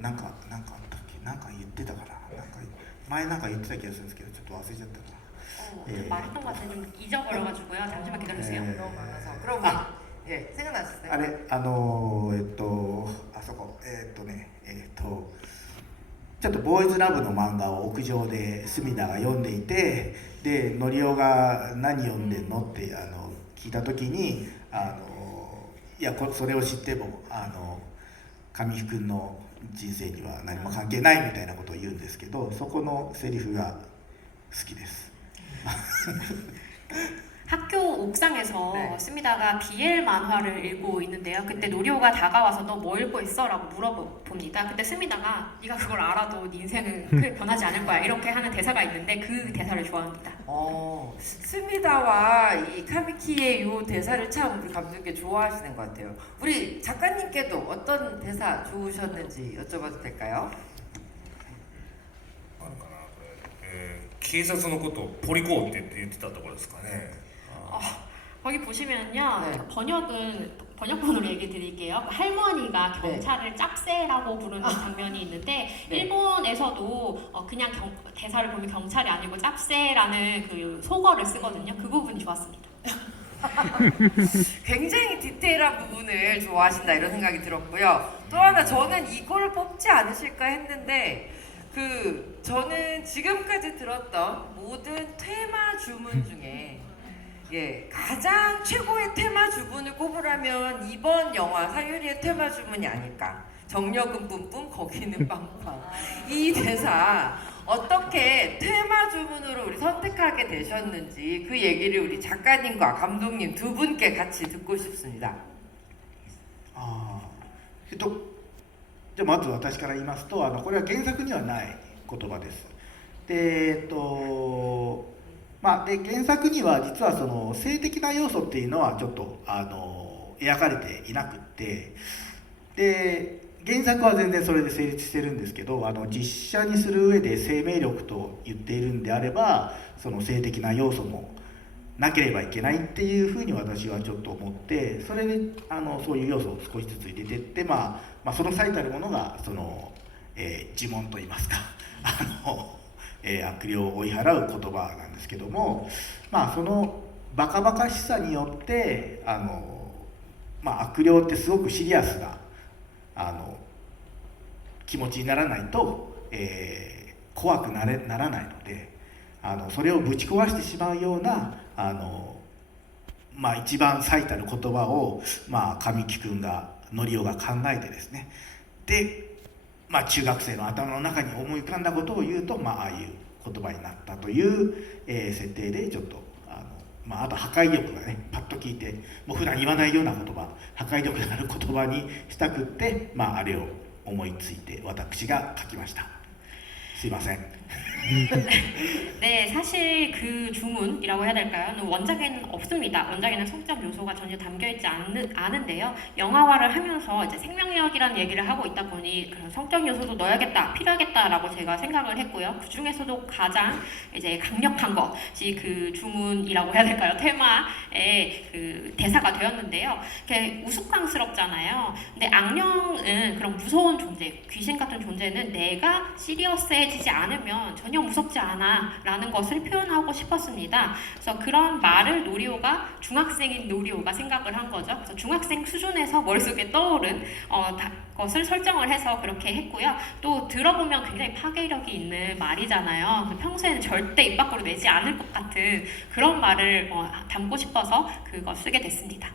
なんかあったっけ、なんか言ってたかな、なんか前なんか言ってた気がするんですけど、ちょっと忘れちゃったな。말했던 것 같아요. 좀 잊어버려가지고요. 잠시만 기다려주세요. 너무 많아서. 그럼 예, 생각나셨어요? あれ、あそこ、ちょっとボーイズラブの漫画を屋上で隅田が読んでいて、で、のりおが何読んでんのって聞いた時に、いや、それを知っても神木君の人生には何も関係ないみたいなことを言うんですけど、そこのセリフが好きです。 학교 옥상에서 네. 스미다가 BL 만화를 읽고 있는데요. 그때 노리오가 다가와서 너 뭐 읽고 있어? 라고 물어봅니다. 그때 스미다가 네가 그걸 알아도 네 인생은 크게 변하지 않을 거야. 이렇게 하는 대사가 있는데 그 대사를 좋아합니다. 스미다와 이 카미키의 이 대사를 참 우리 감독님께 좋아하시는 것 같아요. 우리 작가님께도 어떤 대사 좋으셨는지 여쭤봐도 될까요? あるかなこれ、警察のことをポリコーって言ってたところですかね。 거기 보시면요. 네. 번역본으로 얘기 드릴게요. 할머니가 경찰을 짭새라고 부르는 장면이 있는데 네. 일본에서도 그냥 대사를 보면 경찰이 아니고 짭새라는 그 속어를 쓰거든요. 그 부분이 좋았습니다. 굉장히 디테일한 부분을 좋아하신다 이런 생각이 들었고요. 또 하나 저는 이걸 뽑지 않으실까 했는데 저는 지금까지 들었던 모든 테마 주문 중에 가장 최고의 테마 주문을 꼽으라면 이번 영화 사유리의 테마 주문이 아닐까. 정력은 뿜뿜 거기는 빵빵. 이 대사 어떻게 테마 주문으로 우리 선택하게 되셨는지 그 얘기를 우리 작가님과 감독님 두 분께 같이 듣고 싶습니다. じゃあまず私から言いますと、これは原作にはない言葉です。で、で原作には実はその性的な要素っていうのはちょっと描かれていなくって、で原作は全然それで成立してるんですけど、実写にする上で生命力と言っているんであれば、その性的な要素もなければいけないっていうふうに私はちょっと思って、それでそういう要素を少しずつ入れていって、その最たるものがその、呪文といいますか悪霊を追い払う言葉なんですけども、そのバカバカしさによって悪霊ってすごくシリアスな気持ちにならないと、怖くならないので、それをぶち壊してしまうような一番最たる言葉を神木君がのりおが考えてですね、で中学生の頭の中に思い浮かんだことを言うと、ああいう言葉になったという、設定でちょっとあと破壊力がね、パッと聞いてもう普段言わないような言葉、破壊力のある言葉にしたくって、あれを思いついて私が書きました。すいません。 네, 사실 그 주문이라고 해야 될까요? 원작에는 없습니다. 원작에는 성적 요소가 전혀 담겨있지 않은데요. 영화화를 하면서 이제 생명력이라는 얘기를 하고 있다 보니 그런 성적 요소도 넣어야겠다, 필요하겠다라고 제가 생각을 했고요. 그 중에서도 가장 이제 강력한 것이 그 주문이라고 해야 될까요? 테마의 그 대사가 되었는데요. 이렇게 우스꽝스럽잖아요. 근데 악령은 그런 무서운 존재, 귀신 같은 존재는 내가 시리어스해지지 않으면 전혀 무섭지 않아 라는 것을 표현하고 싶었습니다. 그래서 그런 말을 중학생인 노리오가 생각을 한 거죠. 그래서 중학생 수준에서 머릿속에 떠오른 것을 설정을 해서 그렇게 했고요. 또 들어보면 굉장히 파괴력이 있는 말이잖아요. 평소에는 절대 입 밖으로 내지 않을 것 같은 그런 말을 담고 싶어서 그거 쓰게 됐습니다.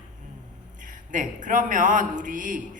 네, 그러면 우리